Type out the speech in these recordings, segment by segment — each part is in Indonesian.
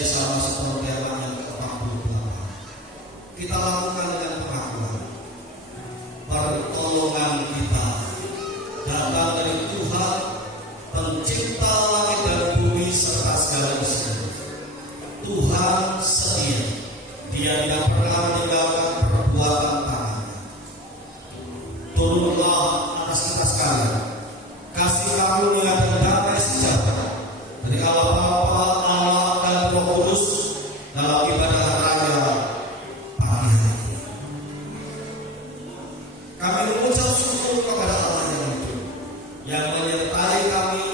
gereja sama seperti yang ke-48. Kita lakukan dengan pengakuan. Pertolongan kita datang dari Tuhan, Pencipta langit dan bumi serta segala isinya. Tuhan setia, Dia tidak pernah meninggalkan perbuatan tangannya. Turunlah atas kita sekalian, kasih karunia dan damai sejahtera dari Allah Bapa, Anak dan Roh Kudus dalam ibadah raya pagi hari ini. Kami mengucap syukur kepada Allah yang hidup, yang menyertai kami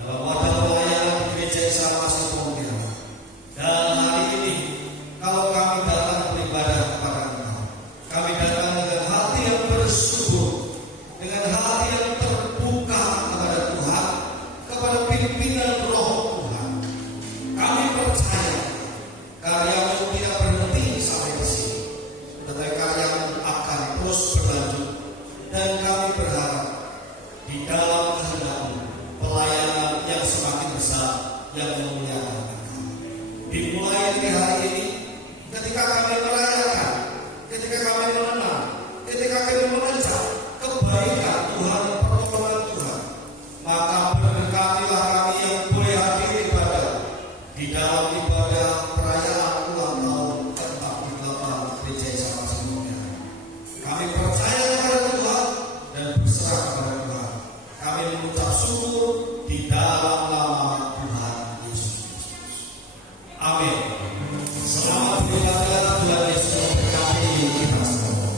dalam wadah pelayanan di gereja Isa Masih Pontianak. Dan hari ini, kalau kami datang beribadah kepada Engkau, kami datang dengan hati yang bersyukur, dengan hati yang terbuka kepada Tuhan, kepada pimpinan Roh Tuhan. Kami percaya karya-Mu tidak berhenti sampai di sini, tetapi karya-Mu akan terus berlanjut, dan kami berharap di dalam kehendak-Mu pelayanan yang semakin besar yang memuliakan Engkau. Dimulai di hari ini, ketika kami merayakan, ketika kami mengenang, ketika kami mengejar kebaikan Tuhan, pertolongan Tuhan, maka berkatilah kami yang boleh hadir ibadah di dalam ibadah perayaan ulang tahun ke-48 Gereja Isa Masih Pontianak. Kami percaya kepada Tuhan dan berserah kepada Tuhan. Kami mengucap syukur di dalam nama Tuhan Yesus Kristus. Amin. Selamat beribadah, Tuhan Yesus memberkati kita semua.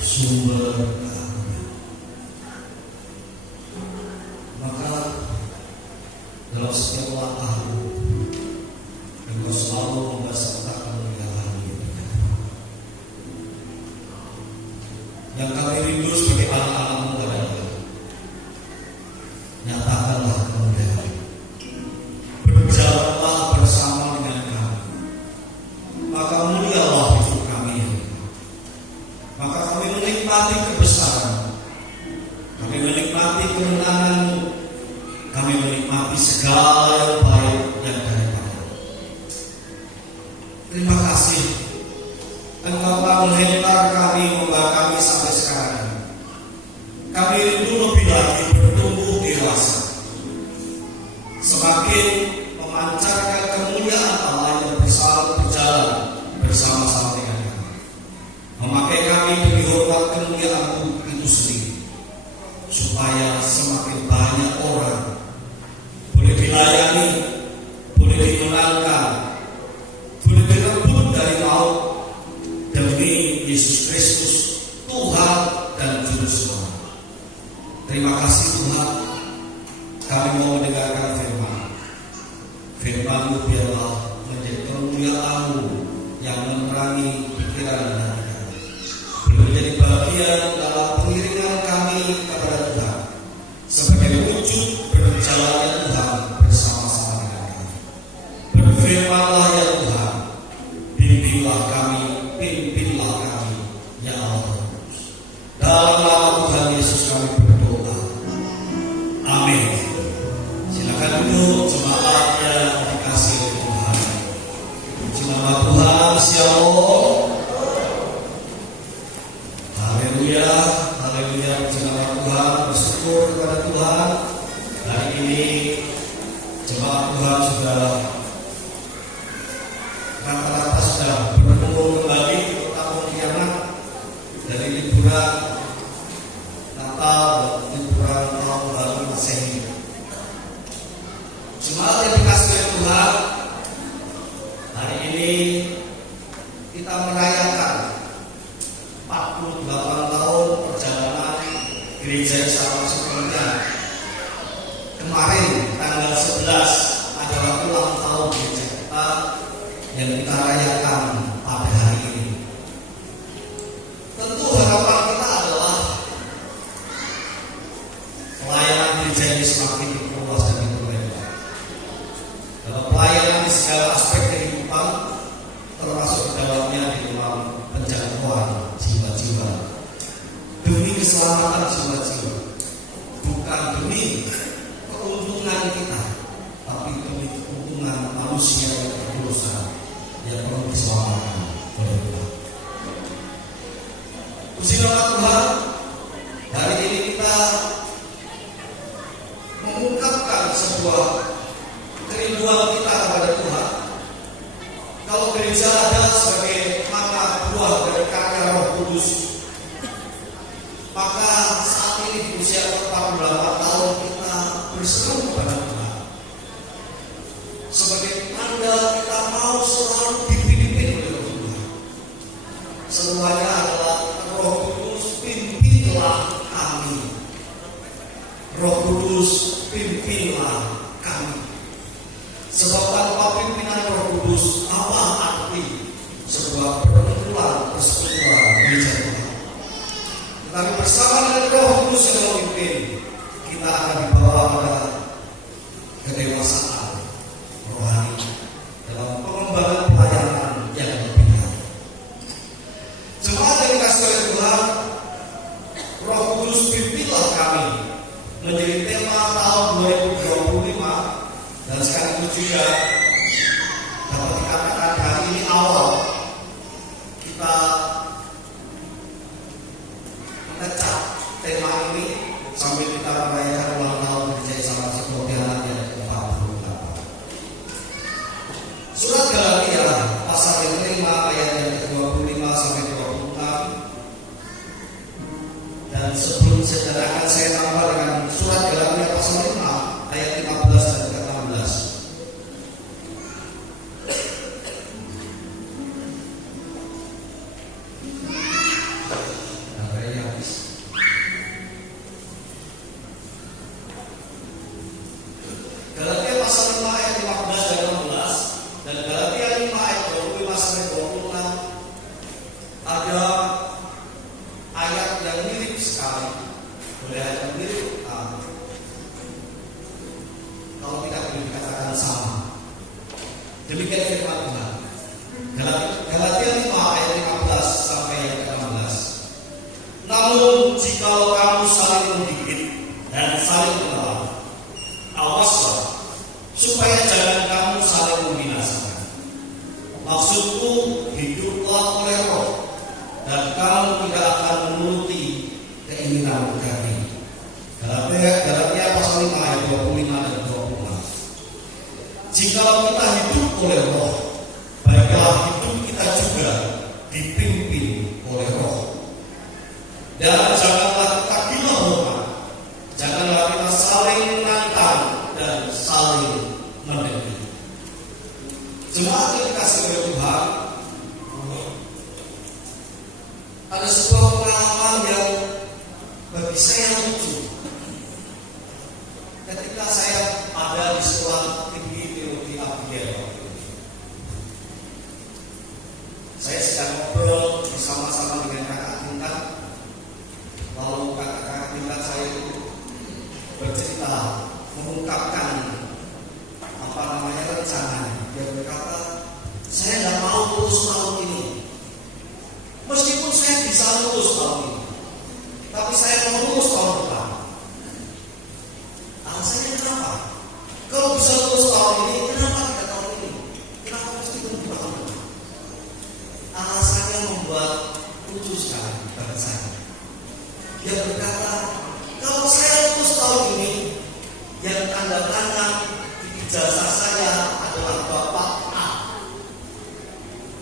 sumber keagungan. Maka dalam setiap langkahmu, engkau selalu membasakan kemuliaan yang kami rindu sebagai anak-anakmu adalah nyatakanlah kemuliaan. Berjalanlah bersama dengan kami, maka mulialah hidup kami. Maka kami menikmati kebesaran, kami menikmati kemenangan-Mu, kami menikmati segala yang baik yang daripada. Terima kasih Engkau telah menghantar kami, membawa kami sampai sekarang. Kami rindu lebih lagi bertumbuh dewasa, semakin memancarkan kemuliaan Allah yang berjalan bersama-sama dengan kami, memakai kami demi hormat kemuliaan-Mu itu sendiri, supaya semakin banyak orang boleh dilayani, boleh dimenangkan, boleh direbut dari maut demi Yesus Kristus, Tuhan dan Juru Selamat. Terima kasih Tuhan, kami mau mendengarkan firman-Mu biarlah menjadi kemuliaan-Mu yang menerangi pikiran dan hati kami, boleh menjadi bagian dalam pengiringan kami kepada Tuhan, sebagai wujud berjalannya Tuhan bersama-sama dengan kami. Berfirmanlah ya Tuhan, pimpinlah kami ya Allah. Dalam nama Tuhan Yesus kami berdoa. Amin. Silakan duduk jemaat yang dikasihi oleh Tuhan. Jemaat Tuhan, Shalom. Haleluya, haleluya. Jemaat Tuhan, bersyukur kepada Tuhan. Hari ini jemaat Tuhan sudah rata-rata sudah berkumpul kembali ke kota Pontianak dari liburan Natal, liburan tahun baru Masehi. Jemaat yang dikasihi oleh Tuhan, hari ini kita merayakan 48 tahun perjalanan Gereja Sama Sepenuhnya. Kemarin tanggal 11 adalah ulang tahun gereja kita yang kita rayakan pada hari ini. Tentu harapan kita adalah pelayanan gereja ini semakin diperluas dan diperlebar. Dalam pelayanan di segala aspek kehidupan, termasuk dalamnya di dalam penjangkauan jiwa-jiwa, demi keselamatan jiwa-jiwa, bukan demi keuntungan kita, tapi demi keuntungan manusia yang berdosa yang perlu diselamatkan oleh Tuhan. Puji nama Tuhan, hari ini kita mengungkapkan sebuah kerinduan kita kepada Tuhan. Kalau gereja ada sebagai mana buah dari karya Roh Kudus, maka saat ini di usia 48 tahun kita berseru kepada Tuhan sebagai tanda kita mau selalu dipimpin oleh Tuhan. Semuanya adalah Roh Kudus, pimpinlah kami. Roh Kudus, pimpinlah kami. Sebab tanpa pimpinan Roh Kudus, apa arti sebuah perkumpulan persekutuan gereja Tuhan? Tetapi bersama dengan Roh Kudus yang memimpin, kita akan dibawa pada kedewasaan rohani dalam pengembangan pelayanan yang lebih baik. Jemaat yang dikasihi oleh Tuhan, Roh Kudus pimpinlah kami menjadi tema tahun 2025, dan sekaligus juga dapat dikatakan hari ini awal kita mengecap tema ini sambil kita merayakan ulang tahun Gereja Sama Sepenuhnya yang ke-48. Surat Galatia pasal yang kelima ayat yang ke-25 sampai 26. Dan sebelum saya akan saya tambah dengan surat Galatia pasal 5 ayat 15 dan ke-16. jikalau kamu saling menggigit dan saling melawan. Awaslah, supaya jangan kamu saling membinasakan. Maksudku, hiduplah oleh Roh, dan kamu tidak akan menuruti keinginan kami. Galatia pasal 5 ayat 25 dan 26. Jikalau kita hidup oleh Roh, baiklah hidup kita juga dipimpin oleh Roh. Dan janganlah kita gila hormat, janganlah kita saling menantang dan saling mendengki. Jemaat yang dikasihi oleh Tuhan, ada sebuah pengalaman yang bagi saya lucu. Ketika saya ada di sekolah tinggi teologi Abdiel, saya sedang ngobrol bersama-sama dengan kakak tingkat. Lalu kakak tingkat saya itu bercerita, mengungkapkan rencana. Dia berkata, saya tidak mau lulus tahun ini. Meskipun saya bisa lulus tahun ini, tapi saya mau lulus tahun depan. Alasannya kenapa? Kalau bisa lulus tahun ini, kenapa tidak tahun ini? Kenapa mesti tunggu tahun depan? Alasannya membuat lucu sekali bagi saya. Dia berkata, kalau saya lulus tahun ini, yang tanda tangan di ijazah saya adalah Bapak A,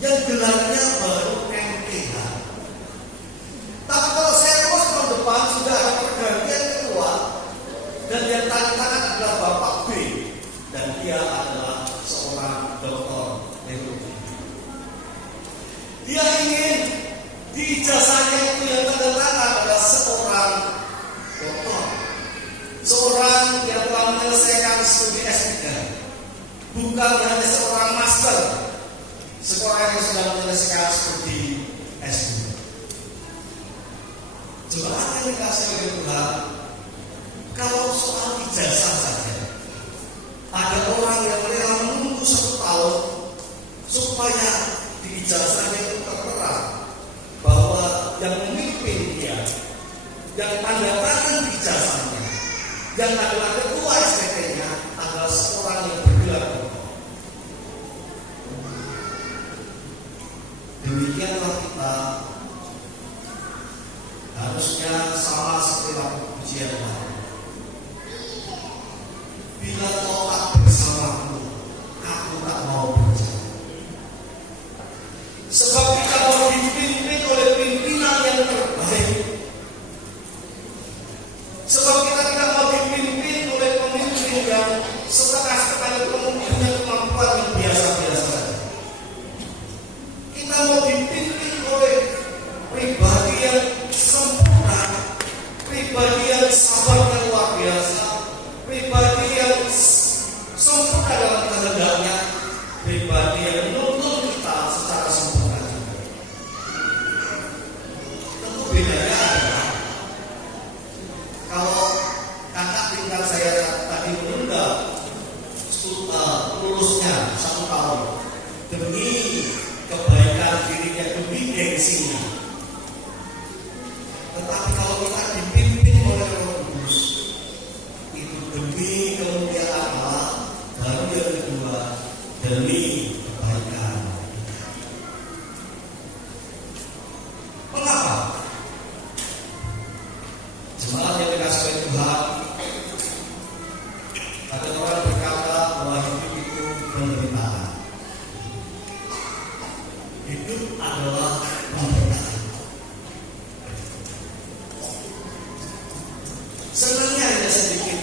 yang gelarnya baru MPH. Tapi kalau saya lulus tahun depan, sudah ada pergantian ketua, dan yang tanda tangan adalah Bapak B, dan dia adalah seorang doktor teologi. Dia ingin di ijazahnya itu yang tanda tangan adalah seorang doktor, seorang yang telah menyelesaikan studi S3, bukan hanya seorang master, seorang yang sudah menyelesaikan studi S2. Jemaat yang dikasihi oleh Tuhan, kalau soal ijazah saja, ada orang yang rela menunggu 1 tahun supaya di ijazahnya itu tertera bahwa yang memimpin dia, yang tanda tangan di ijazahnya, yang adalah ketua SPT-nya adalah seorang yang bergelar doktor. Demikianlah kita harusnya sama seperti lagu pujian Tuhan. Bila kau tak bersamaku, aku tak mau berjalan. Sebab kita mau dipimpin oleh pimpinan yang terbaik. Sebab kita tidak mau dipimpin oleh pemimpin yang setengah-setengah punya kemampuan yang biasa-biasa saja. Kita mau dipimpin oleh pribadi yang sempurna, pribadi yang sabar yang luar biasa, pribadi yang sempurna dalam kehendaknya, pribadi yang menuntun kita secara sempurna juga. Tentu bedanya adalah kalau kakak tingkat saya tadi menunda lulusnya 1 tahun demi kebaikan dirinya, demi gengsinya. Tetapi kalau kita dipimpin oleh Roh Kudus, itu demi kemuliaan Allah, baru yang kedua demi kebaikan. Mengapa? Jemaat yang dikasihi Tuhan, ada orang berkata bahwa hidup itu penderitaan. Hidup adalah penderitaan. Senangnya hanya sedikit.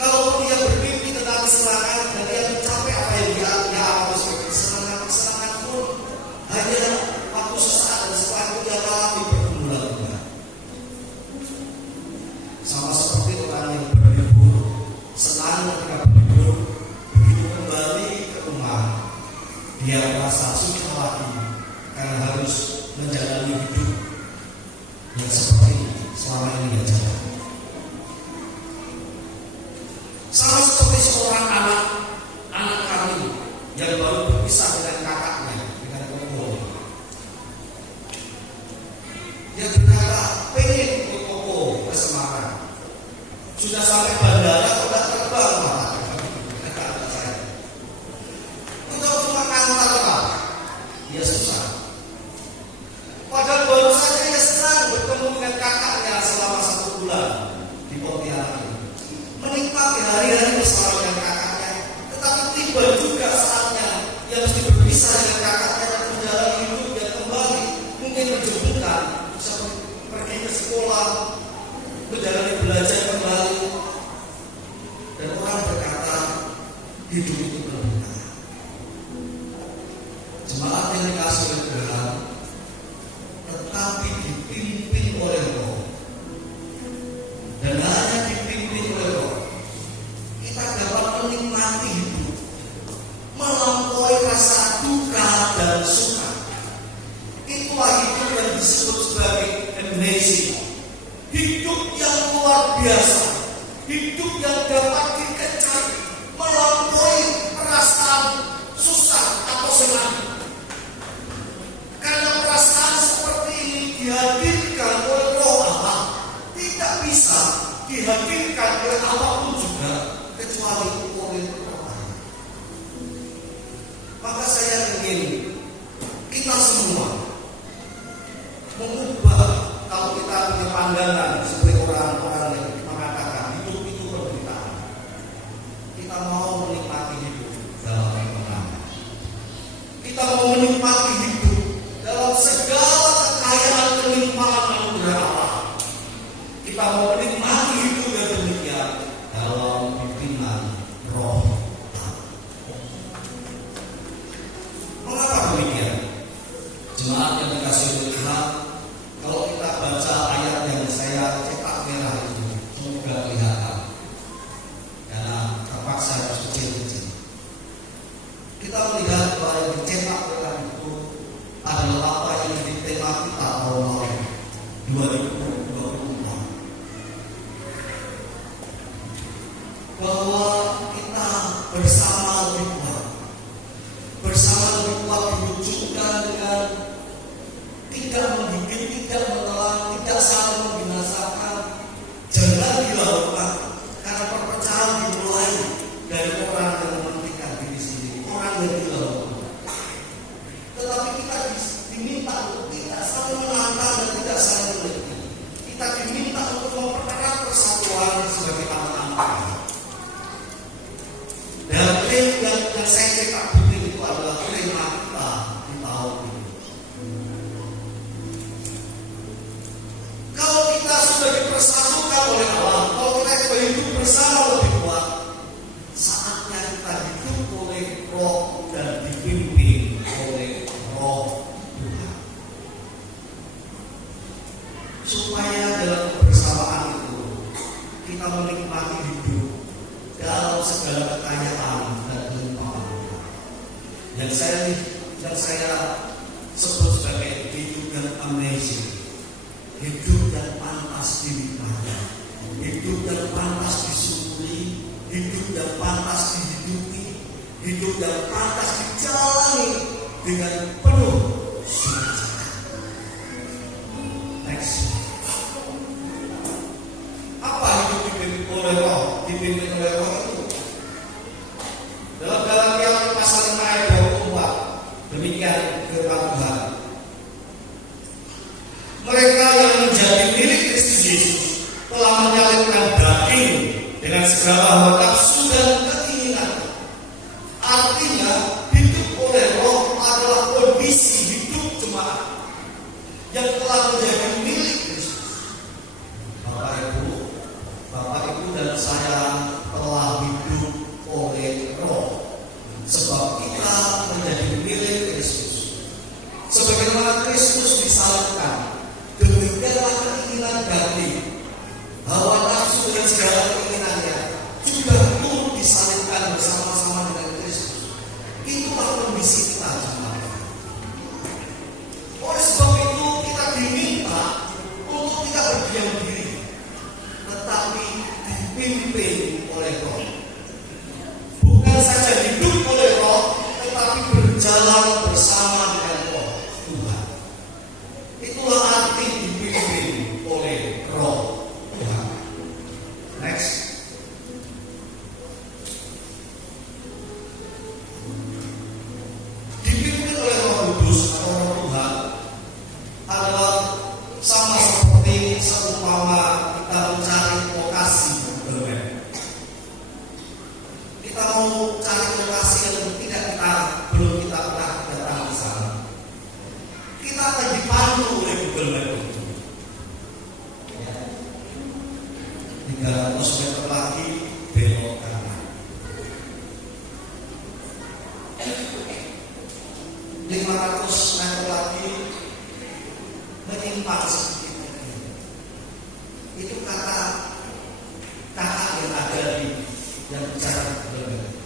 Kalau dia bermimpi tentang kesenangan dan dia mencapai apa yang dia harus, kesenangan pun hanya waktu sesaat, dan setelah itu dia alami berbulan-bulan. Sama seperti orang yang berlibur, senang ketika berlibur, begitu kembali ke rumah, dia merasa susah lagi karena harus menjalani hidup yang Padahal baru saja ia senang bertemu dengan kakaknya selama 1 bulan di Pontianak ini. Menikmati hari-hari bersama dengan kakaknya. Tetapi tiba juga saatnya ia mesti berpisah dengan kakaknya dan menjalani hidup yang kembali. Mungkin menjemputkan, seperti pergi ke sekolah, menjalani belajar kembali. Dan orang berkata, hidup itu berguna. Jemaat yang dikasih oleh Tuhan, tetapi dipimpin oleh Roh. Dan hanya dipimpin oleh Roh, kita dapat menikmati hidup, melampaui rasa duka dan suka. Itulah hidup yang disebut sebagai amazing. Hidup yang luar biasa, hidup yang dapat dikejar, melampaui perasaan susah atau senang. Karena perasaan seperti ini dihadirkan oleh Roh Allah, tidak bisa dihadirkan oleh apapun juga kecuali oleh Roh Allah. Maka saya ingin kita semua mengubah, kalau kita punya pandangan seperti orang-orang yang mengatakan hidup itu penderitaan, kita mau menikmati hidup dalam kemenangan. Kita mau menikmati hidup dalam segala kekayaan kelimpahan anugerah Allah. Kita mau menikmati hidup yang demikian dalam pimpinan Roh Allah. Mengapa demikian? Jemaat yang dikasih oleh Tuhan, kalau kita baca ayat yang saya cetak merah itu, semoga kelihatan. Karena terpaksa harus kecil-kecil. Kita melihat bahwa yang dicetak merah itu adalah apa yang menjadi tema kita tahun lalu 2024. Bahwa kita bersama lebih kuat. Bersama lebih kuat diwujudkan dengan tidak menggigit, tidak menelan, tidak saling membinasakan. Jangan dilakukan, karena perpecahan dimulai dari orang yang mementingkan diri sendiri, orang yang dilakukan. Tetapi kita diminta untuk tidak saling menantang dan tidak saling mengerti. Kita diminta untuk mempererat persatuan sebagai anak-anak. Dan klaim yang saya cetak buku itu adalah klaim kita di tahun ini. Kalau kita sudah dipersatukan oleh Allah, kalau kita hidup bersama lebih kuat, saatnya kita hidup oleh Roh dan dipimpin oleh Roh Tuhan. Supaya dalam kebersamaan itu kita menikmati hidup dalam segala kekayaan dan kelimpahan yang saya sebut sebagai hidup yang amazing, hidup yang pantas dinikmati, hidup yang pantas disyukuri, hidup yang pantas dihidupi, hidup yang pantas dijalani dengan penuh sukacita. Next. Apa hidup dipimpin oleh Roh? Dipimpin oleh Roh itu dalam Galatia pasal 5 ayat 24, demikian firman Tuhan. Mereka yang menjadi milik Kristus Yesus telah menyalibkan daging dengan segala hawa nafsu dan keinginan. Artinya hidup oleh Roh adalah kondisi hidup jemaat yang telah menjadi milik Kristus. Bapak Ibu dan saya telah hidup oleh Roh, sebab kita menjadi milik Kristus. Sebagaimana Kristus disalibkan, demikianlah keinginan daging, hawa nafsu dan segala keinginannya juga turut disalibkan bersama-sama dengan Kristus. Itulah kondisi kita jemaat. Oleh sebab itu kita diminta untuk tidak berdiam diri, tetapi dipimpin oleh Roh. Bukan saja hidup oleh Roh, tetapi berjalan bersama dengan Roh Tuhan. Itulah arti dipimpin oleh Roh Tuhan. Next. Dipimpin oleh Roh Kudus atau Roh Tuhan adalah kita akan dipandu oleh Google Map itu. Ya. 300 meter lagi belok kanan. 500 meter lagi menyimpang sedikit. Itu kata yang ada di yang bicara Google Map.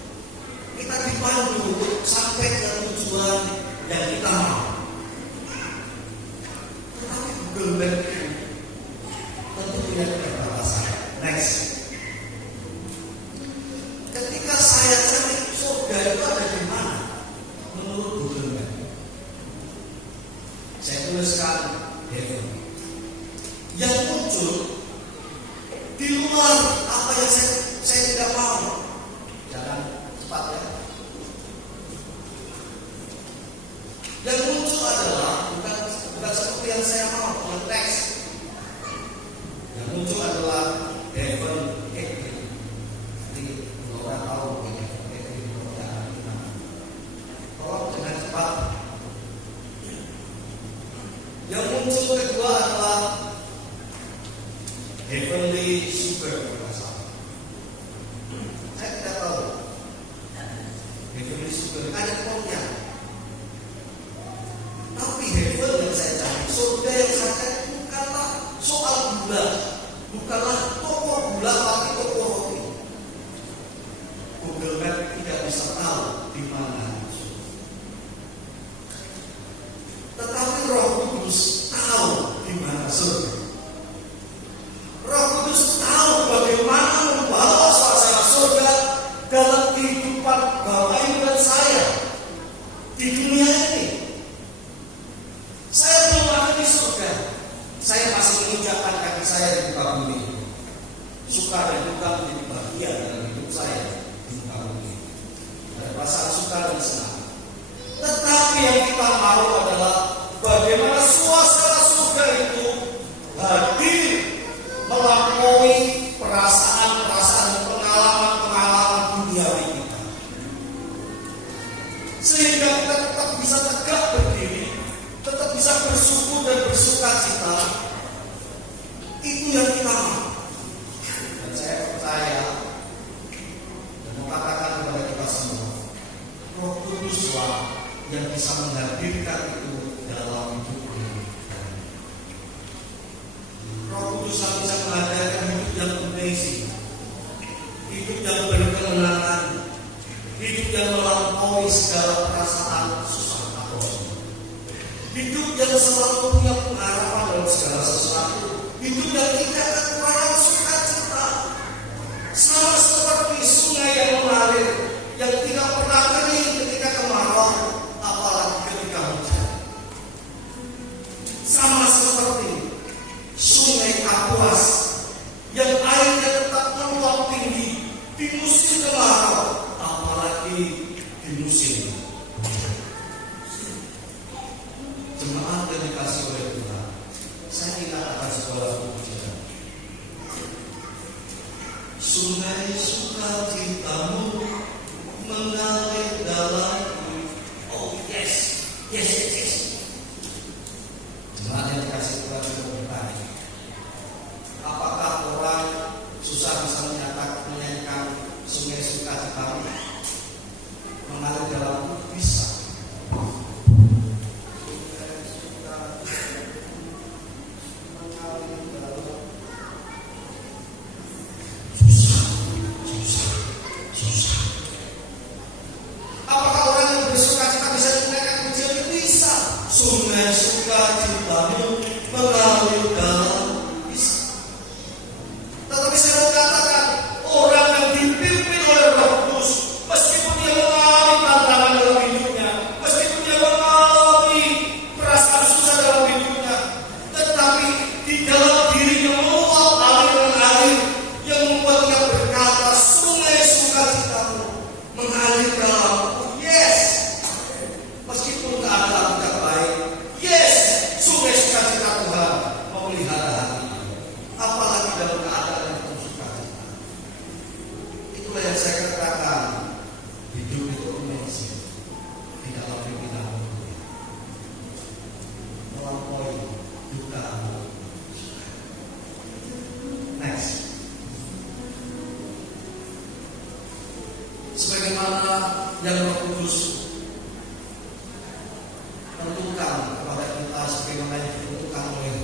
Kita dipandu untuk sampai ke tujuan yang kita mau. Tetapi Google Map itu tentu punya keterbatasan. Next. Ketika saya cari surga itu ada di mana? Menurut Google Map. Saya tuliskan heaven. Yang muncul di luar apa yang saya tidak mau. Jangan cepat ya. Yang muncul adalah bukan seperti yang saya mau, bukan teks. Yang muncul adalah heaven earth. Jadi kalau orang tahu heaven earth itu gimana. Tolong dengan cepat. Yang muncul kedua adalah heavenly sugar. Saya tidak tahu. Heavenly sugar ada pokoknya. Tapi heaven yang saya cari, surga yang saya cari bukanlah soal gula, bukanlah toko gula tapi toko roti. Google Map tidak bisa tahu di mana. Tetapi Roh Kudus tahu di mana surga. Roh Kudus tahu bagaimana membawa suasana surga dalam kehidupan Bapak Ibu dan saya di dunia ini. Saya belum ada di surga. Saya masih menginjakkan kaki saya di muka bumi. Suka dan duka menjadi bagian dalam hidup saya di muka bumi. Ada perasaan suka dan senang. Tetapi yang kita mau adalah bagaimana suasana surga itu hadir melampaui perasaan-perasaan dan pengalaman-pengalaman duniawi kita. Sehingga kita tetap bisa tegak berdiri, tetap bisa bersyukur dan bersuka cita. Itu yang kita mau. Dan saya percaya dan mau katakan kepada kita semua, Roh Kuduslah yang bisa menghadirkan itu dalam hidup ini. Roh Kuduslah bisa menghadirkan hidup yang amazing, hidup yang berkemenangan, hidup yang melampaui segala perasaan susah atau senang. Hidup yang selalu punya pengharapan dalam segala sesuatu. Hidup yang tidak kekurangan sukacita. Sama seperti sungai yang mengalir, yang tidak pernah kering ketika kemarau, apalagi ketika hujan. Sama seperti sungai Kapuas yang airnya tetap meluap tinggi di musim kemarau, apalagi di musim hujan. Jemaat yang dikasih oleh Tuhan, saya ingat akan sebuah pujian. Sungai sukacitamu mengalir dalamku. Oh yes, yes, yes, yes. Jemaat yang dikasih Tuhan itu bertanya, apakah orang susah bisa menyanyikan sungai sukacitamu mengalir dalamku? Bisa. Apakah orang yang bersuka cita bisa menaikkan pujian? Bisa. Sungai sukacitamu mengalir dalam bisa. Tetapi saya mau katakan, orang yang dipimpin oleh Roh Kudus, meskipun dia mengalami tantangan dalam hidupnya, meskipun dia mengalami perasaan susah dalam hidupnya, tetapi di dalam dirinya meluap aliran air yang membuat dia berkata, sungai sukacitamu mengalir dalam. Yes, meskipun keadaan tidak baik. Yes, sungai sukacita Tuhan yang Roh Kudus tentukan kepada kita sebagaimana yang ditentukan oleh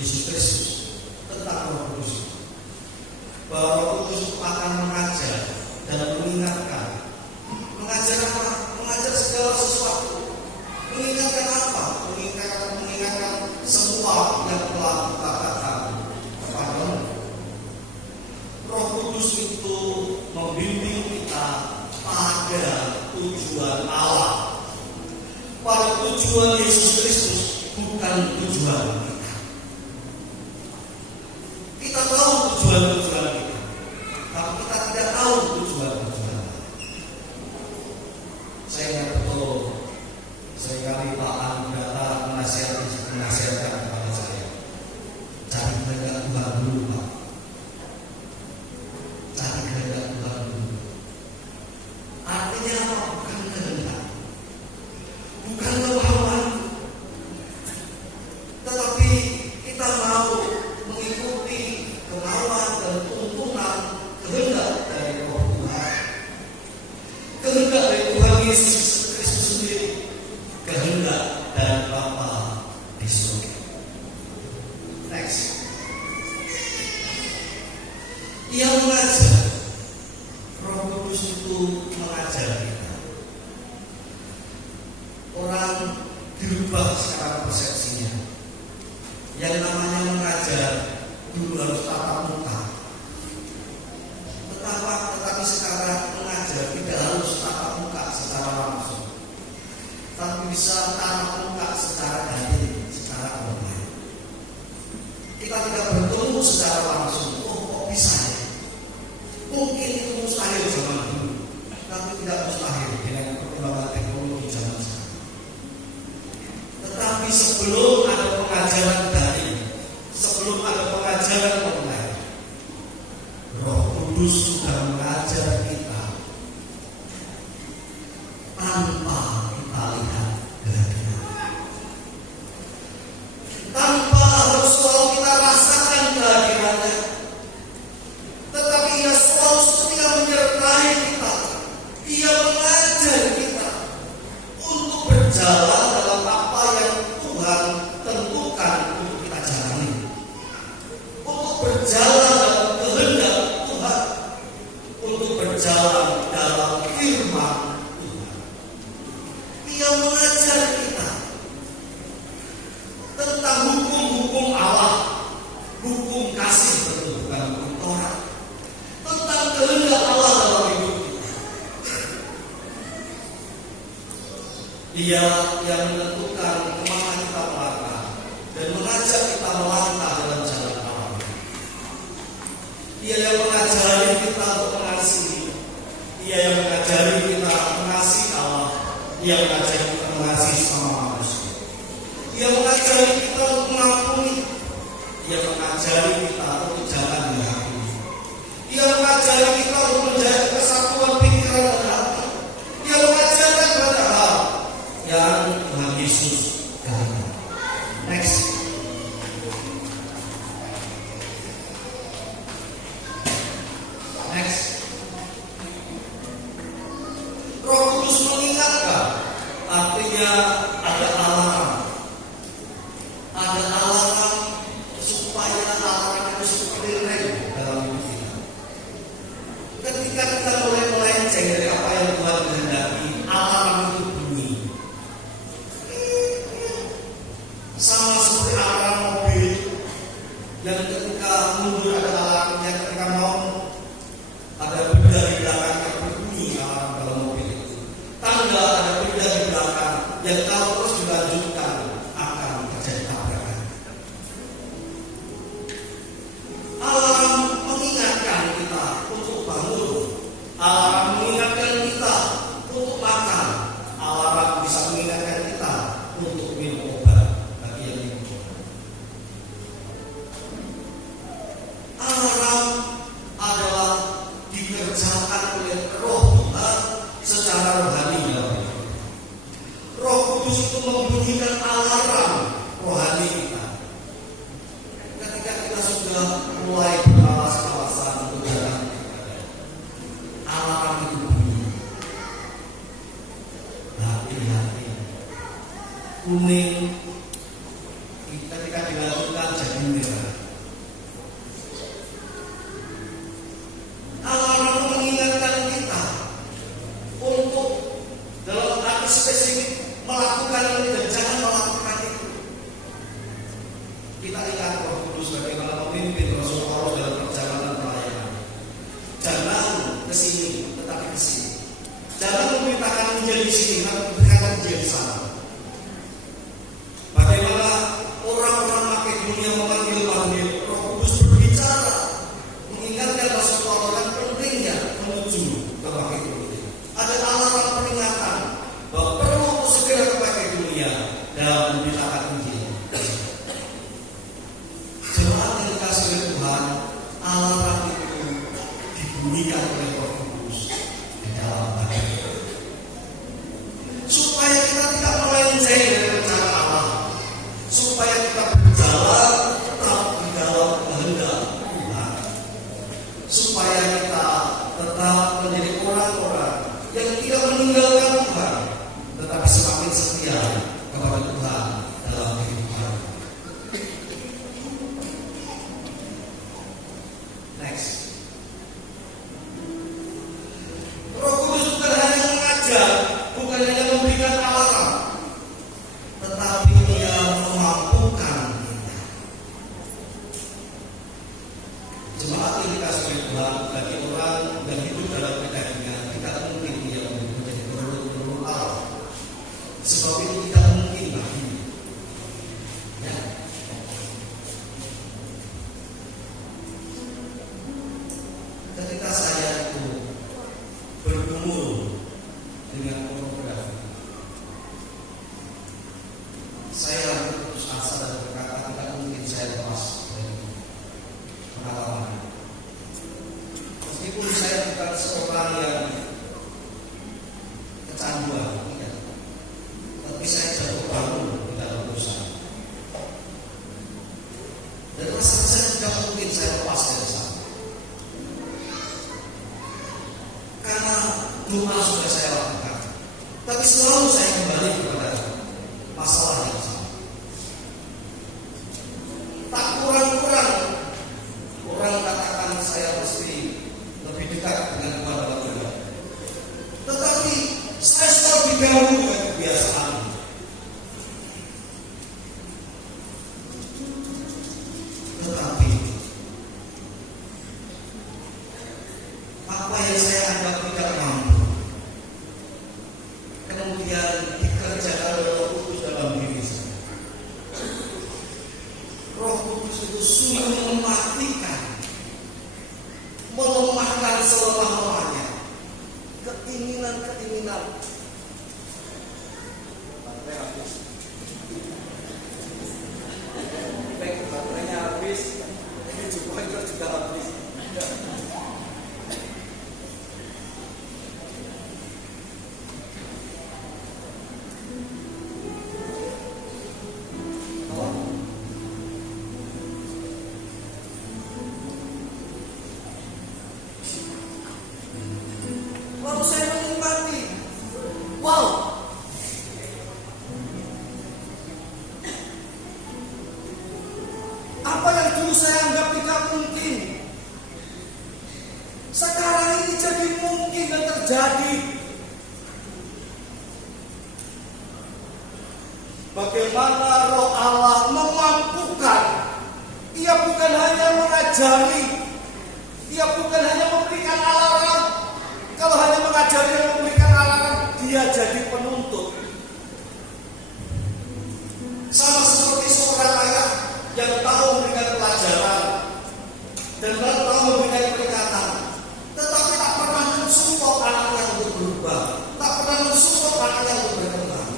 Yesus Kristus tentang Roh Kudus, bahwa Roh Kudus akan mengajar dan mengingatkan. Mengajar apa? Mengajar segala sesuatu. Mengingatkan apa? Mengingatkan semua yang telah kita katakan kepadamu. Roh Kudus itu membimbing kita pada tujuan Allah, pada tujuan Yesus Kristus, bukan tujuan kita. Kita tahu tujuan-tujuan kita, tapi kita tidak tahu tujuan-tujuan. Saya ingat betul, seringkali Pak Anu datang menasihatkan kepada saya, cari kehendak Tuhan dulu, Pak. Cari kehendak Tuhan dulu. Artinya apa? Bukan kehendak, bukan kemauan, tetapi kita mau mengikuti kemauan dan tuntunan kehendak dari Roh Tuhan, kehendak dari Tuhan Yesus Kristus sendiri, kehendak dari Bapa di surga. Next, Ia mengajar. Roh Kudus itu mengajar kita. Orang dirubah secara persepsinya. Yang namanya mengajar dulu harus tatap muka. Tetapi sekarang mengajar tidak harus tatap muka secara langsung, tapi bisa tatap muka secara daring, secara online. Kita tidak bertemu secara langsung. Oh, kok bisa ya? Mungkin itu mustahil zaman dulu, tapi tidak mustahil dengan perkembangan teknologi zaman sekarang. Tetapi sebelum ada pengajaran daring, sebelum ada pengajaran online, Roh Kudus sudah mengajar kita tanpa kita lihat kehadiran, tanpa harus selalu kita rasakan kehadirannya, tetapi Ia selalu setia menyertai kita. Ia mengajar kita untuk berjalan dalam apa yang Tuhan tentukan untuk kita jalani, untuk berjalan dalam kehendak Tuhan, untuk berjalan dalam firman Tuhan. Ia mengajar kita tentang hukum-hukum Allah, hukum kasih, tentu bukan hukum Taurat, tentang kehendak Allah dalam hidup kita. Dia yang menentukan kemana kita melangkah dan mengajak kita melangkah dalam jalan Allah. Dia yang mengajari kita untuk mengasihi. Dia yang mengajari kita mengasihi Allah. Dia mengajari kita mengasihi sama manusia. Dia mengajari kita untuk mengampuni. Dia mengajari kita untuk jangan menghakimi. Dia mengajari kita untuk menjaga kesatuan pikiran dan hati. Dia mengajarkan banyak hal yang Tuhan Yesus kehendaki. Next. Roh Kudus mengingatkan, artinya kuning, ketika dilakukan jadi merah. Alarm mengingatkan kita untuk dalam arti spesifik melakukan ini dan jangan melakukan itu. Kita ingat Roh Kudus bagaimana memimpin Rasul Paulus dalam perjalanan pelayanan. Jangan ke sini, tetapi ke sini. Jangan memerintahkan menjadi sini, tapi berkata menjadi sana. Bagaimana orang-orang Makedonia memanggil-manggil, Roh Kudus berbicara, mengingatkan Rasul Paulus dan pentingnya menuju ke Makedonia. Ada alarm peringatan bahwa perlu segera ke Makedonia dan memberitakan Injil. Jemaat yang dikasih oleh Tuhan, alarm itu dibunyikan oleh Roh Kudus di dalam hati kita, supaya kita tidak melenceng dari rencana Allah, supaya kita berjalan tetap di dalam kehendak Tuhan, supaya kita tetap menjadi orang-orang yang tidak meninggalkan Tuhan, tetapi semakin setia kepada Tuhan dalam kehidupan. Next. Roh Kudus bukan hanya mengajar, bukan hanya memberikan alarm, tetapi Dia memampukan kita. Jemaat yang dikasih oleh Tuhan, bagi orang yang hidup dalam kedagingan, tidak mungkin dia menjadi berurut-urut Allah. Sebab itu tidak mungkin lagi. Ya. Ketika saya itu bergumul dengan pornografi, saya putus asa dan berkata tidak mungkin saya lepas dari pengalaman. Meskipun saya bukan seorang yang kecanduan, tidak, tapi saya jatuh bangun di dalam dosa. Dan rasanya saya tidak mungkin saya lepas dari sana. Karena doa sudah saya lakukan, tapi selalu saya kembali kepada masalah yang sama. Tak kurang-kurang orang katakan saya mesti lebih dekat dengan Tuhan dalam ibadah, tetapi saya selalu diganggu dengan kebiasaan. Tetapi apa yang saya anggap tidak mampu, kemudian dikerjakan oleh Roh Kudus dalam diri saya. Roh Kudus itu sungguh mematikan, melemahkan selemah-lemahnya keinginan-keinginan. Baterainya habis, ini juga habis. Lalu saya menikmati, wow, apa yang dulu saya anggap tidak mungkin, sekarang ini jadi mungkin dan terjadi. Bagaimana Roh Allah memampukan. Ia bukan hanya mengajari, Ia bukan hanya memberikan alarm. Kalau hanya mengajari dan memberikan alarm, Dia jadi penuntut. Sama seperti seorang ayah yang tahu memberikan pelajaran dan tahu memberikan peringatan, tetapi tak pernah mensupport anaknya untuk berubah, tak pernah mensupport anaknya untuk berkembang.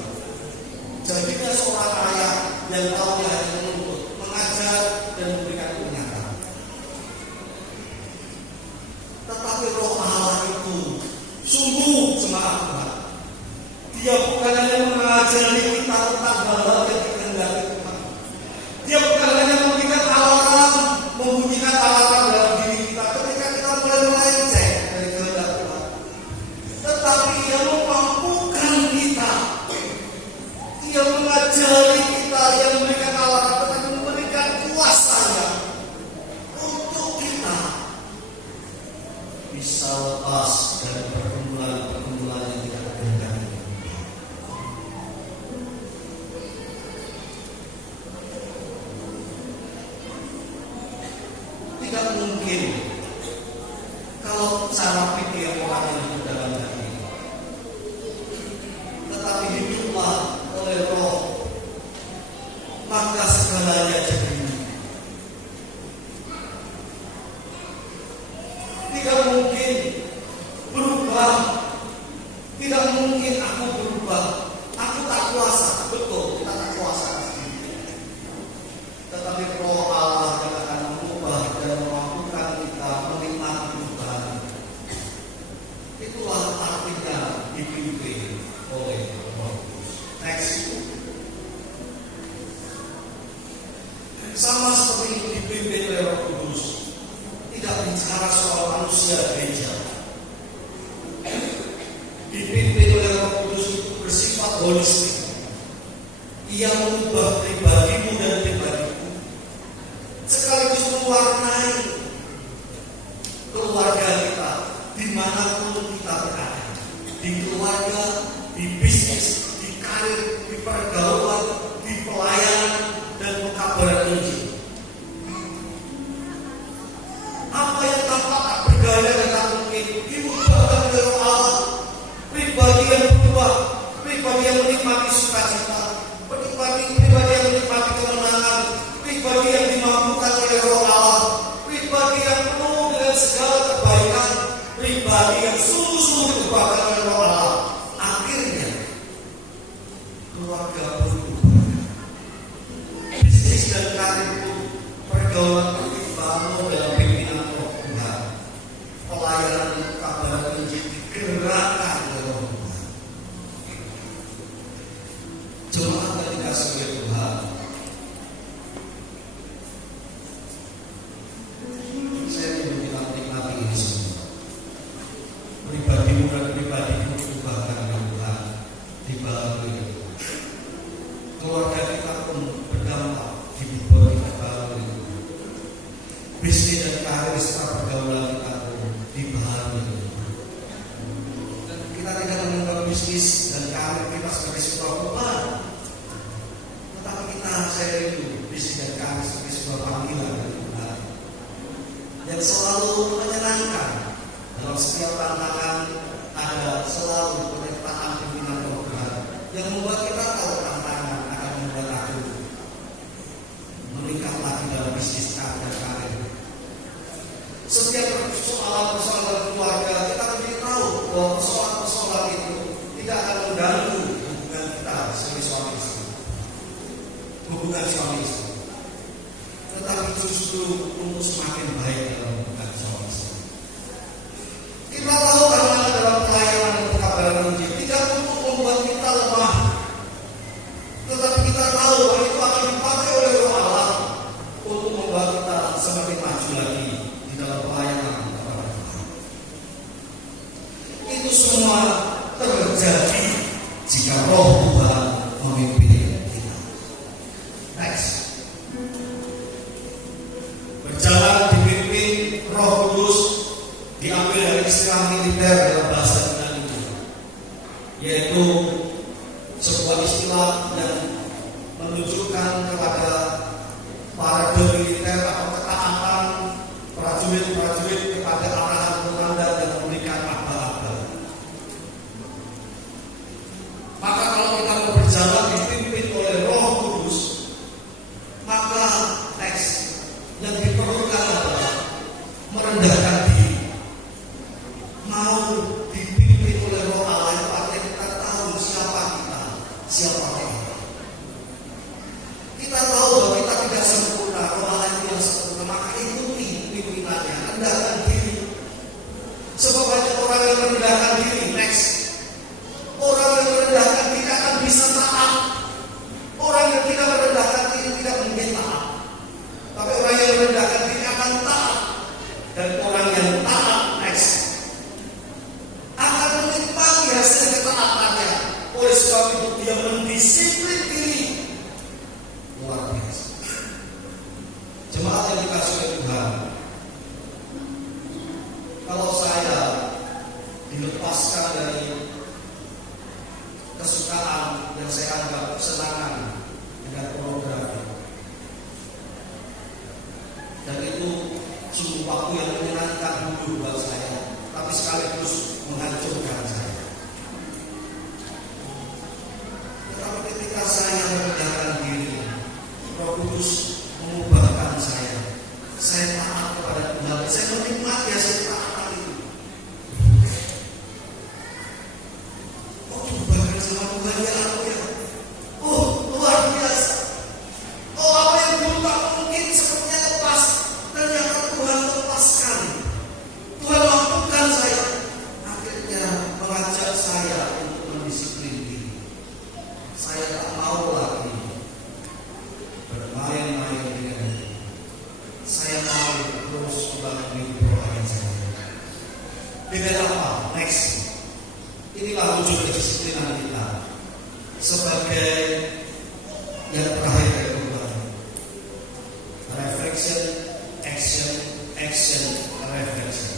Jadinya seorang ayah yang tahu dia hanya menuntut, mengajar dan memberikan peringatan. Tetapi Roh Allah itu sungguh jemaat Tuhan, Dia bukan hanya mengajari kita tentang hal-hal yang dikehendaki Tuhan. Dia bukan hanya memberikan alarm, membunyikan alarm dalam diri kita ketika kita mulai melenceng dari kehendak Tuhan, tetapi Ia memampukan kita. Ia mengajar Tidak mungkin kalau cara pikir orang yang hidup dalam hati. Tetapi hiduplah oleh Roh, maka segalanya jadi. Tidak mungkin berubah. Tidak mungkin aku berubah. Aku tak kuasa. Betul, kita tak kuasa. Tetapi Roh Allah yang akan mengubah dan memampukan kita menikmati perubahan. Itulah artinya dipimpin oleh Roh Kudus. Next. Sama seperti dipimpin oleh Roh Kudus, tidak bicara soal manusia gereja. Dipimpin oleh Roh Kudus itu bersifat holistik. Ia mengubah pribadimu dan pribadiku, sekaligus mewarnai keluarga kita dimanapun kita berada, di keluarga, di bisnis, di karir, di pergaulan, di pelayanan dan pekabaran Injil. Apa yang tampak tak bergaya dan tak mungkin diubahkan oleh Roh Allah. Pribadi yang berubah, pribadi yang menikmati sukacita, pribadi yang menikmati kemenangan, pribadi yang dimampukan oleh Roh Allah, pribadi yang penuh dengan segala kebaikan, pribadi yang sungguh-sungguh diubahkan oleh Roh Allah. Akhirnya keluarga berubah, bisnis dan karir pun, pergaulan pun dibangun dalam pimpinan Roh Tuhan. Pelayanan kabar Injil digerakkan oleh Roh Tuhan. Jemaat yang dikasihi oleh Tuhan, saya ingin menikmati ini semua. Pribadimu dan pribadimu diubahkan oleh Tuhan, dibangun oleh Tuhan. Keluarga kita pun berdampak, diubah, dibangun oleh Tuhan. Bisnis dan karir serta pergaulan kita pun dibangun oleh Tuhan. Dan kita tidak menganggap bisnis dan karir kita sebagai sebuah beban, tetapi kita serius bisnis dan karir sebagai sebuah panggilan dari Tuhan yang selalu menyenangkan. Dalam setiap tantangan ada selalu penyertaan pimpinan Roh Tuhan yang membuat kita tahu tantangan akan membuat aku meningkat lagi dalam bisnis dan karir. Setiap persoalan-persoalan keluarga kita menjadi tahu bahwa persoalan-persoalan itu tidak akan mengganggu hubungan kita sebagai suami istri, hubungan suami istri, tetapi justru untuk semakin baik dalam hubungan suami istri. Kita tahu karena dalam pelayanan dan pekabaran Injil tidak untuk membuat kita lemah, tetapi kita tahu bahwa itu akan dipakai oleh Roh Allah untuk membuat kita semakin maju lagi di dalam pelayanan kepada Tuhan. Itu semua terjadi jika Roh Tuhan memimpin kita. Next. Berjalan dipimpin Roh Kudus diambil dari istilah militer dalam bahasa Yunani, yaitu sebuah istilah yang menunjukkan kepada parade militer atau ketaatan prajurit-prajurit kepada arahan komandan yang memberikan aba-aba. Maka kalau kita mau berjalan dipimpin oleh Roh Kudus, maka next yang diperlukan adalah merendahkan diri, mau sekaligus menghancurkan saya. Tetapi ketika saya merendahkan diri, Roh Kudus mengubahkan saya. Saya taat kepada Tuhan. Saya menikmati hasil taatan itu. Oh, diubahkan sama Tuhan ya aku ya. Oh, luar biasa. Oh, apa yang dulu tak mungkin sepertinya lepas. Ternyata Tuhan lepaskan. Tuhan lakukan saya. Akhirnya mengajak saya untuk mendisiplin diri. Saya tak mau lagi bermain-main dengan diri. Saya mau terus membangun hidup rohani saya. Dengan apa? Next. Inilah wujud kedisiplinan kita sebagai yang terakhir dari Tuhan. Reflection, action, action, reflection.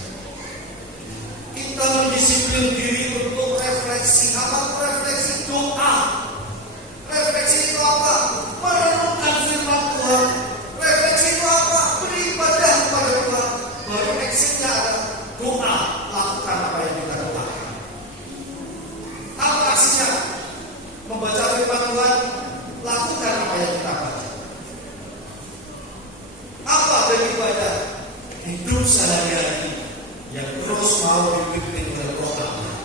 Kita mendisiplin diri untuk refleksi. Apa refleksi? Doa. Refleksi itu apa? Merenungkan firman Tuhan. Refleksi itu apa? Beribadah kepada Tuhan. Baru actionnya ada doa. Lakukan apa yang kita doakan. Apa aksinya? Membaca firman Tuhan. Lakukan apa yang kita baca. Apa beribadah? Hidup sehari-hari yang terus mau dipimpin oleh Roh Allah.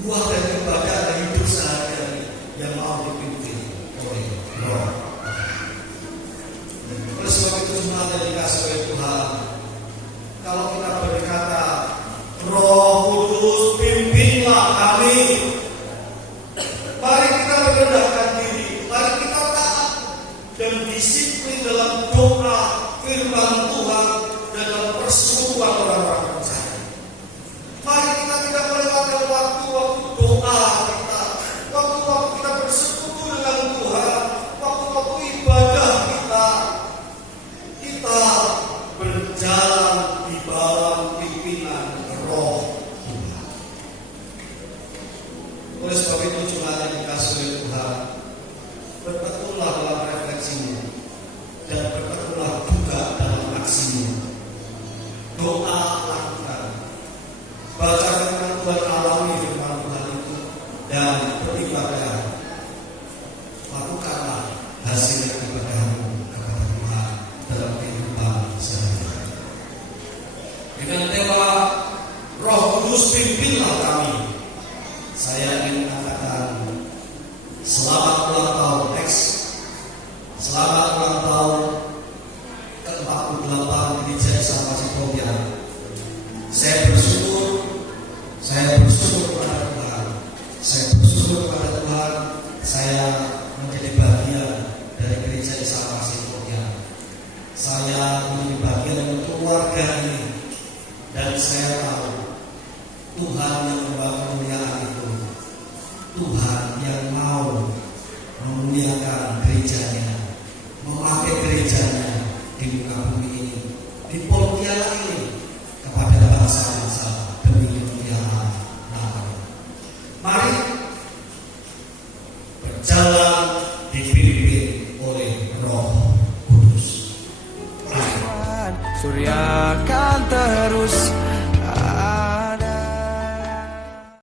Buah dari ibadah adalah hidup sehari-hari yang mau dipimpin oleh Roh Allah. Oleh sebab itu semua yang dikasih oleh Tuhan. Kalau kita berkata, Roh Kudus pimpinlah kami. Mari kita merendahkan diri. Mari kita taat dan disiplin dalam doa, firman Tuhan, dan dalam persekutuan orang-orang percaya. Mari kita tidak melewatkan waktu-waktu doa kita, waktu-waktu kita bersekutu dengan Tuhan, waktu-waktu ibadah kita. Kita berjalan di bawah pimpinan Roh Tuhan. Oleh sebab itu jemaat yang dikasihi oleh Tuhan, bertekunlah dalam refleksimu dan bertekunlah juga dalam aksimu. Doa lakukan, baca firman Tuhan, alami firman Tuhan itu, dan beribadah. Lakukanlah hasil ibadahmu kepada Tuhan dalam kehidupan sehari-hari. Dengan tema Roh Kudus pimpinlah kami, saya ingin mengatakan selamat ulang tahun X. Selamat ulang tahun ke-48 Gereja Islam Ciptoria. Saya bersyukur kepada Tuhan. Saya bersyukur kepada Tuhan. Saya menjadi bagian dari Gereja Islam Ciptoria. Saya menjadi bagian dari keluarga ini, dan saya tahu Tuhan yang membawa kemuliaan itu, Tuhan yang mau memuliakan gerejanya, memakai gerejanya di muka bumi ini, di Pontianak ini, kepada bangsa-bangsa demi kemuliaan namanya. Mari berjalan dipimpin oleh Roh Kudus. Surya kan terus